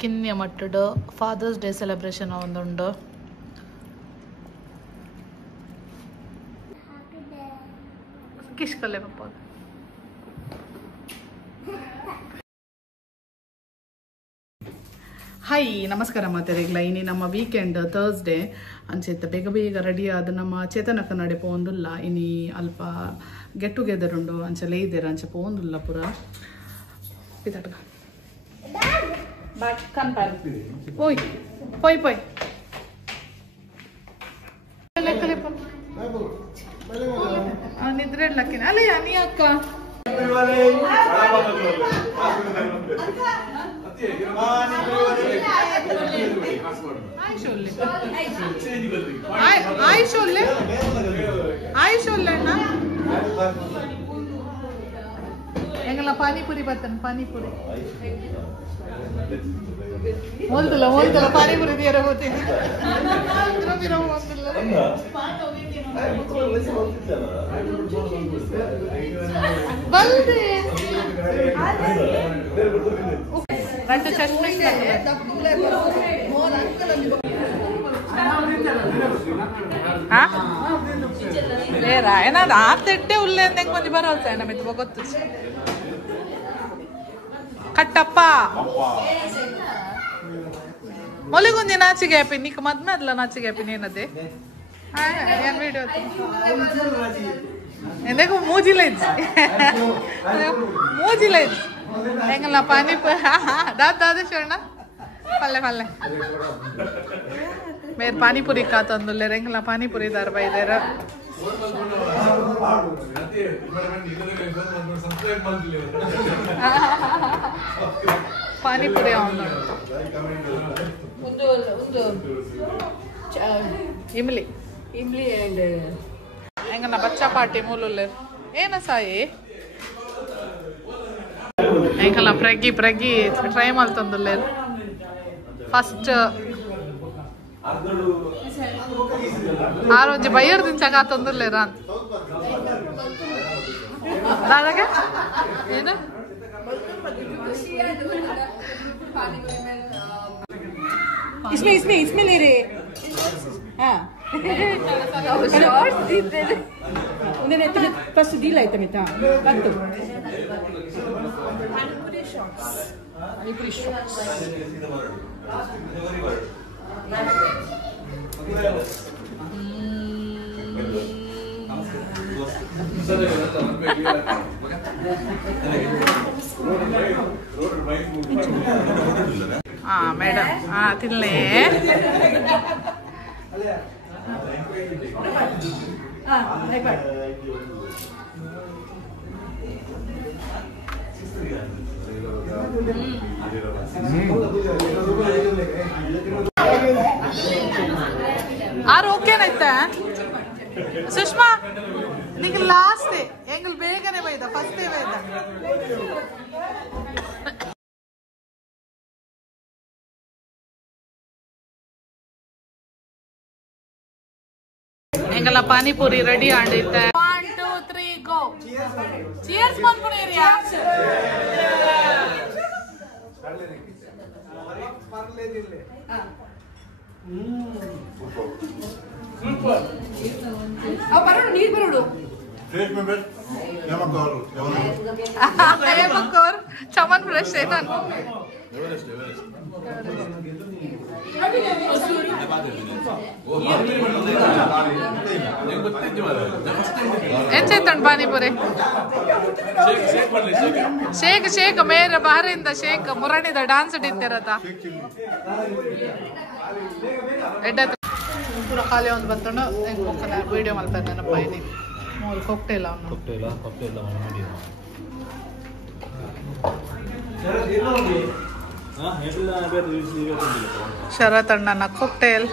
ಕಿನ್ಯ ಮಟ್ಟದ fathers day celebration ಒಂದುಂಡು. ಕಿಶ್ಕಲ್ಲೆ ಪಪ್ಪ. Hi ನಮಸ್ಕಾರ ಮಾತೆರೆಗ್ಲ. ಇನಿ ನಮ್ಮ ವೀಕೆಂಡ್ ಥರ್ಸ್ಡೇ ಅಂಚೆತ್ತ ಬೇಗ ಬೇಗ ರೆಡಿ ಆದ ನಮ್ಮ ಚೇತನಕ ನಡೆ ಪೋಂದುಲ್ಲ. ಇನಿ ಅಲ್ಪ ಗೆಟ್ ಟುಗೆದರ್ ಉಂಡು ಅಂಚೆ ಇದ್ದೇರ ಅಂಚೆ ಪೋಂದುಲ್ಲ ಪೂರ ಪಿತಟ್ಗ ಓಯ್ ಪೋಯ್ ಪೋಯ್ ನಿದ್ರೆ ಇಡ್ಲಕ್ಕಿನ ಅಲ್ಲಯ್ಯ ನೀ ಅಕ್ಕ ಆಯ್ಶೋಲ್ಲೆ ಅಣ್ಣ ಎಂಗಲ್ಲ ಪಾನಿಪುರಿ ಬರ್ತಾನೆ. ಪಾನಿಪುರಿ ಓಲ್ತಲ್ಲ ಓಲ್ತಲ್ಲ ಪಾನಿಪುರಿ ತೀರ ಹೋಗ್ತೀನಿ ಬಲ್ದೆ ಗಂಟು ಚಶ್ಮೆ లేరా అయినా ఆ తెట్టే ఉల్లేంది ఇంకొంచెం బరోల్సా అయినా మీకు ಗೊತ್ತು ಕಟ್ಟಪ್ಪ ಮೊಲಿಗೊಂದಿ ನಾಚಿಗೆ ಹ್ಯಾಪಿ ನೀಕ್ ಮದ್ಮೆ ಅದ್ಲ ನಾಚಿಗೆ ಹ್ಯಾಪಿ ನೀನದೇ ಏನ್ ವಿಡಿಯೋ ಎಂದಕ್ಕೂ ಮೂಜಿಲ ಇಜ್ಜಿ ಮೂಜಿಲ ಇಜ್ಜಿ ಹೆಂಗಲ್ಲ ಪಾನಿಪುರಿ ದಾದ ಶೋಣ ಪಲ್ಲೆ ಪಲ್ಲೆ ಮೇರ್ ಪಾನಿಪುರಿ ಕಾತಂದುಲ್ಲೆ ಹೆಂಗಲ್ಲ ಪಾನಿಪುರಿ ದಾರ ಬೈದೇರ ಪಾನಿಪುರಿ ಇಮ್ಲಿ ಇಮ್ಲಿ ಅಂಡ್ ಹೆಂಗನ ಬಚ್ಚಾ ಪಾಟಿ ಮೂಲುಲ್ಲೆ ಏನ ಸಾಯಿ ಹೆಂಗಲ್ಲ ಪ್ರಗಿ ಟ್ರೈ ಮಾಡ್ತಂದುಲ್ಲೆ ಫಸ್ಟ್ ಆರೊಂಜಿ ಬೈಯರ್ ದಿಂಚಾಗ ತಂದುಲ್ಲೆ ರಾನ್ ದಾದಾಗೆ ಏನು इसमें ले रहे हाँ उन्हें तुम्हें फर्स्ट डील आया तुम्हें था कत्तो पानीपुरी शॉट्स ಮೇಡಮ್ ತಿನ್ಲೇ ಆರು ಓಕೆನಾಯ್ತಾ ಸುಷ್ಮಾ ನಿಂಗೆ ಲಾಸ್ಟ್ ಎಂಗಲ್ ಬೇಗನೆ ಬೈದ ಫಸ್ಟೇ ಬೈದ ಎಂಗಲ್ಲ ಪಾನಿಪುರಿ ರೆಡಿ ಆಂಡೈತೆ 1 2 3 ಗೋ ಚಿಯರ್ಸ್ ಮಾಡ್ಕೊಂಡಿರಿಯಾ ನೀರ್ ಬರೋಡು ಚಮನ್ ಫ್ರೆಶ್ ಏನೋ ಏನ್ Chaitan panipuri shake Mera ಬಾರಿಂದ shake ಮುರಣಿದ dance ಇಟ್ಟಿರತ್ತ ಎಡ್ಡ ಪೂರ ಖಾಲಿ ಒಂದು ಬಂತಣ್ಣ ವಿಡಿಯೋ ಮಾಡ್ತಾರೆ ನೆನಪ ಇದೀನಿ ಮೂರು ಕೊಕ್ಟೇಲ ಶರತ್ ಅಣ್ಣನ ಕೊಕ್ಟೇಲ್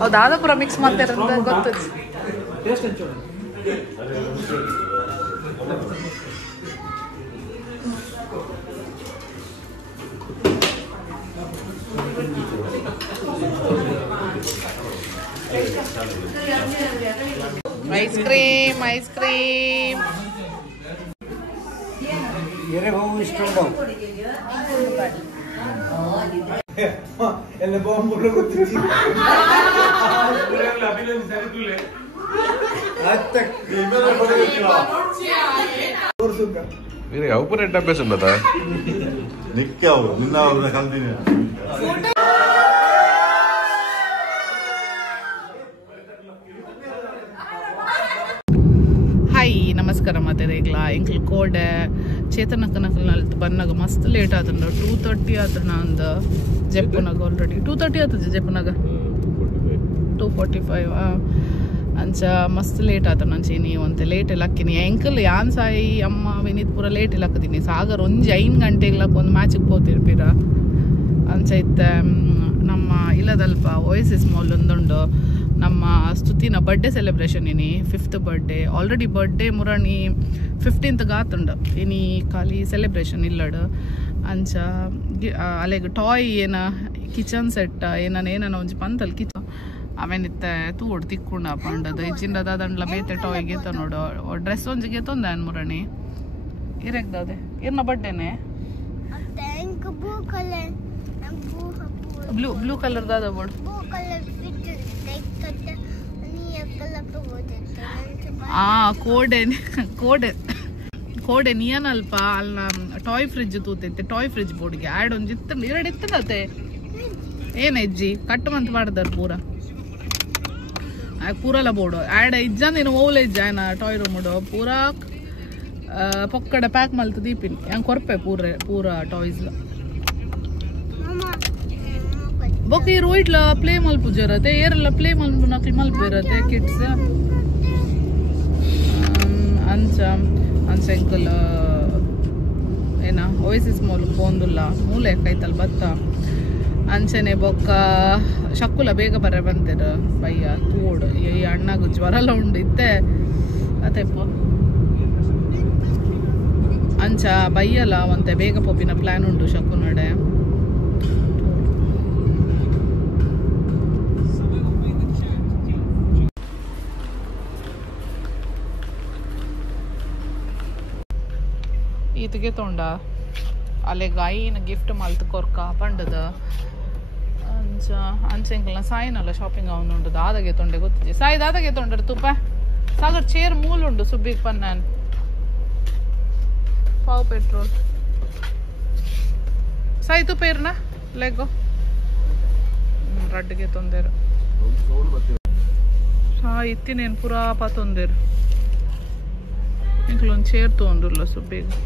ಹೌದಾದ ಪೂರ ಮಿಕ್ಸ್ ಮಾಡ್ತಾರಂತ ಗೊತ್ತು ಐಸ್ ಕ್ರೀಮ್ ಐಸ್ ಕ್ರೀಮ್ ಯಾವ ಪುರ ಅಭ್ಯಾಸ ಉಂಟದ ನಿಕ್ಕಾವು ನಿನ್ನ ಅವ್ರನ್ನ ಕಲ್ತೀನಿ ಹಾಯ್ ನಮಸ್ಕಾರ ಮಾತಾಡಿಗ್ಲ ಎಂಕ್ಲು ಕೋಡೆ ಚೇತನಕನಕಲ್ ಬಂದಾಗ ಮಸ್ತ್ ಲೇಟ್ ಆತಂಡ 2:30 ಆತನ ಅಂದ ಜೆಪ್ಪುನಾಗ ಆಲ್ರೆಡಿ 2:30 ಆತದ ಜೆಪ್ಪುನಾಗ 2:45 ಅಂಚ ಮಸ್ತ್ ಲೇಟ್ ಆತನ ಅಂಚೀನಿ ಒಂತೆ ಲೇಟ್ ಲಕ್ಕಿನಿ ಎಂಕಲ್ ಯಾನ್ ಸಾಯಿ ಅಮ್ಮ ವಿನೀತ್ ಪೂರ ಲೇಟ್ ಲಕ್ಕದೀನಿ ಸಾಗರ್ ಒಂಜಿ 5 ಗಂಟೆಗ್ಲಕ್ಕ ಒಂದು ಮ್ಯಾಚಿಗೆ ಹೋತಿರ್ಪೀರ ಅಂಚ ಇತ್ತೆ ನಮ್ಮ ಇಲ್ಲದಲ್ಪ ಓಯಸಿಸ್ ಮಾಲ್ ಒಂದುಂಡು ನಮ್ಮ ಸ್ತುತಿನ ಬರ್ಡೇ ಸೆಲೆಬ್ರೇಷನ್ ಇನಿ 5th ಬರ್ಡೇ ಆಲ್ರೆಡಿ ಬರ್ಡೇ ಮುರಣಿ 15th ಆತುಂಡು ಇನಿ ಖಾಲಿ ಸೆಲೆಬ್ರೇಷನ್ ಇಲ್ಲಡು ಅಂಚ ಅಲೆಗ್ ಟಾಯ್ ಏನ ಕಿಚನ್ ಸೆಟ್ ಏನೇನ ಒಂಜಿ ಪಂತಲ್ ಕಿಚನ್ ಅವೇನಿತ್ತೆ ತೂಡ್ ತಿಕ್ಕೊಂಡ ಪಂಡದು ಇಚ್ಚಿಂಡದ ದಂಡ್ಲ ಬೇತೆ ಟಾಯ್ ಗೇತ ನೋಡು ಡ್ರೆಸ್ ಒಂಜಿಗೆ ತೊಂದ ಅನ್ ಮುರಣಿ ಇರೆಗ್ದದೆ ಇರ್ನ ಬರ್ಡೇನೆ ಬ್ಲೂ ಕಲರ್ ದಾದ ಬೋರ್ಡ್ ಕೋಡೆ ನಿಯನ್ ಅಲ್ಪ ಅಲ್ಲ ಟಾಯ್ ಫ್ರಿಜ್ ತೂತೈತೆ ಟಾಯ್ ಫ್ರಿಜ್ ಬೋರ್ಡ್ಗೆ ಆಡ್ ಒಂಜಿ ಎರಡು ಇತ್ತನತೆ ಏನ್ ಹೆಜ್ಜಿ ಕಟ್ ಮಂತ್ ಮಾಡ್ದಾರ ಪೂರಲ್ಲ ಬೋರ್ಡು ಆಡ್ ಇಜ್ಜ ನೀನು ಓಲ್ ಇಜ್ಜ ಏನ ಟಾಯ್ ರೂಮ್ಡು ಪೂರಾ ಪೊಕ್ಕಡೆ ಪ್ಯಾಕ್ ಮಲ್ತು ದೀಪಿನಿ ಹೆಂಗೆ ಕೊರ್ಪೆ ಪೂರ ಟಾಯ್ಸ್ ಬೊಕ್ಕ ಈ ರೋಯ್ಟ್ಲ ಪ್ಲೇ ಮಲ್ಪುಜ ಇರತ್ತೆ ಏರೆಲ್ಲ ಪ್ಲೇ ಮಲ್ಪು ನಕ್ಲು ಮಲ್ಪು ಇರತ್ತೆ ಕಿಡ್ಸ್ ಅಂಚ ಎಂಕಲ್ ಏನ ಓಯಸಿಸ್ ಮಾಲ್ ಪೋಂದುಲ್ಲ ಮೂಲೆ ಕೈತಲ್ ಬತ್ತ ಅಂಚನೆ ಬೊಕ್ಕ ಶಕ್ಕುಲ ಬೇಗ ಬರ ಬಂದಿರ ಬಯ್ಯ ತೂಡು ಈ ಅಣ್ಣಗು ಜ್ವರಲ್ಲ ಉಂಡು ಇತ್ತೆ ಅತೆಪ್ಪ ಅಂಚ ಬಯ್ಯಲ್ಲ ಒಂತೆ ಬೇಗ ಪೋಪಿನ ಪ್ಲಾನ್ ಉಂಡು ಶಕ್ಕು ನಡೆ ಈತಿಗೆ ತೊಂಡ ಅಲ್ಲೇ ಗಾಯಿನ ಗಿಫ್ಟ್ ಮಲ್ತು ಕೊರ್ಕ ಪಂಡದ ಅಂಚೆಂಕಲ್ನ ಸಾಯಿನಲ್ಲ ಶಾಪಿಂಗ್ ಅವನುಂಡು ದಾದಾಗೆ ತೊಂಡೆ ಗೊತ್ತಿದೆ ಸಾಯಿ ದಾದಾಗೆ ತೊಂಡ್ರೆ ತುಪ್ಪ ಸಾಗರ್ ಚೇರ್ ಮೂಲುಂಡು ಸುಬ್ಬಿಗೆ ಪನ್ನನ್ ಪಾವ್ ಪೆಟ್ರೋಲ್ ಸಾಯಿ ತುಪ್ಪ ಇರ್ನ ಲೆಗೋ ರಡ್ಡಿಗೆ ತೊಂದೇರು ಇತ್ತಿನೇನು ಪುರಾಪ ತೊಂದೇರು ಇಂಕ್ಲೊಂದು ಚೇರ್ ತೊಗೊಂಡಿಲ್ಲ ಸುಬ್ಬಿಗೆ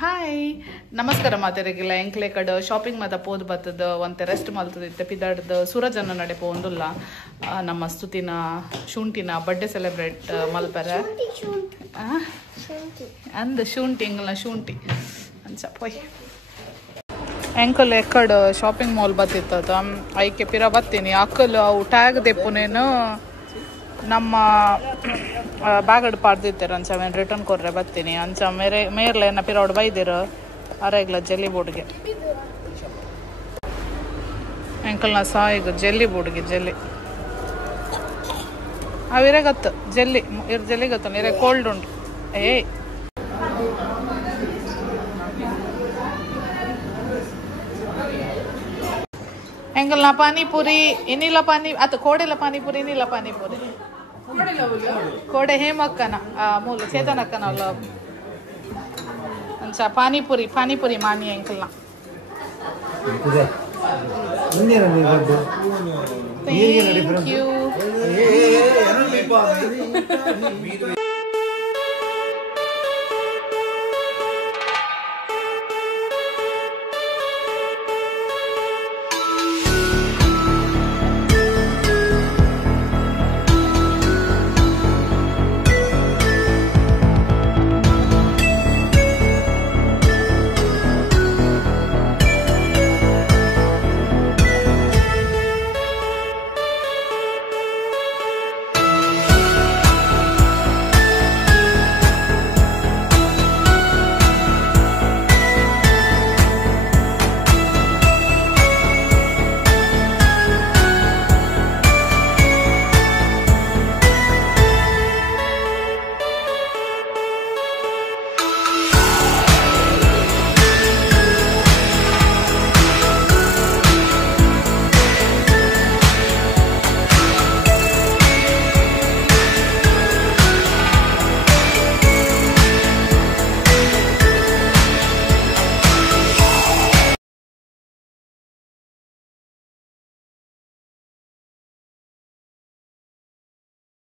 ಹಾಯ್ ನಮಸ್ಕಾರ ಮಾತಾಡಿಗಿಲ್ಲ ಎಂಕ್ಲೆ ಕಡೆ ಶಾಪಿಂಗ್ ಮಾತ ಪೋದು ಬತ್ತದ ಒಂತೆ ರೆಸ್ಟ್ ಮಲ್ತದಿತ್ತೆ ಪಿದಾಡ್ದು ಸೂರಜನ್ನ ನಡೆ ಪೋಂದುಲ್ಲ ನಮ್ಮ ಸ್ತುತಿನ ಶುಂಠಿನ ಬರ್ಡೇ ಸೆಲೆಬ್ರೇಟ್ ಮಲ್ಪರ ಅಂದ ಶುಂಠಿ ಎಂಗಲ್ನ ಶುಂಠಿ ಅಂಚ ಪೊಯ್ ಎಂಕಲ್ ಎಕ್ಕಡ್ ಶಾಪಿಂಗ್ ಮಾಲ್ ಬತ್ತಿತ್ತದ ಐಕೆ ಪಿರ ಬತ್ತೀನಿ ಅಕ್ಕಲ್ ಅವು ಟ್ಯಾಗ್ ದೆಪ್ಪುನೇನು ನಮ್ಮ ಬ್ಯಾಗಡ್ ಪಾಡ್ದಿತ್ತಾರೆ ಅಂಚ ಅವೇನು ರಿಟರ್ನ್ ಕೊರ್ರೆ ಬರ್ತೀನಿ ಅಂಚ ಮೇರ್ಲೆ ಏನ ಪಿರೋಡ್ ಬೈದಿರು ಅರೆಗ್ಲ ಜೆಲ್ಲಿ ಬೋರ್ಡ್ಗೆ ಎಂಕಲ್ನ ಸಾಯಿಗ ಜೆಲ್ಲಿ ಬೋರ್ಡ್ಗೆ ಜೆಲ್ಲಿ ಅವಿರೇ ಗತ್ತು ಜೆಲ್ಲಿ ಜೆಲ್ಲಿ ಗತ್ತು ಇರೇ ಕೋಲ್ಡ್ ಉಂಟು ಏಯ್ ಎಂಕಲ್ನ ಪಾನಿಪುರಿ ಇನ್ನಿಲ್ಲ ಪಾನಿ ಅತ್ತು ಕೋಡೆಲ್ಲ ಪಾನಿಪುರಿ ಇನ್ನಿಲ್ಲ ಪಾನಿಪುರಿ ಕೋಡೆ ಹೇಮಕ್ಕನ ಮೂಲ ಚೇತನಕ್ಕನ ಅಲ್ಲ ಅಂಚ ಪಾನಿಪುರಿ ಮಾನಿ ಎಂಕಲ್ನ ಥ್ಯಾಂಕ್ ಯು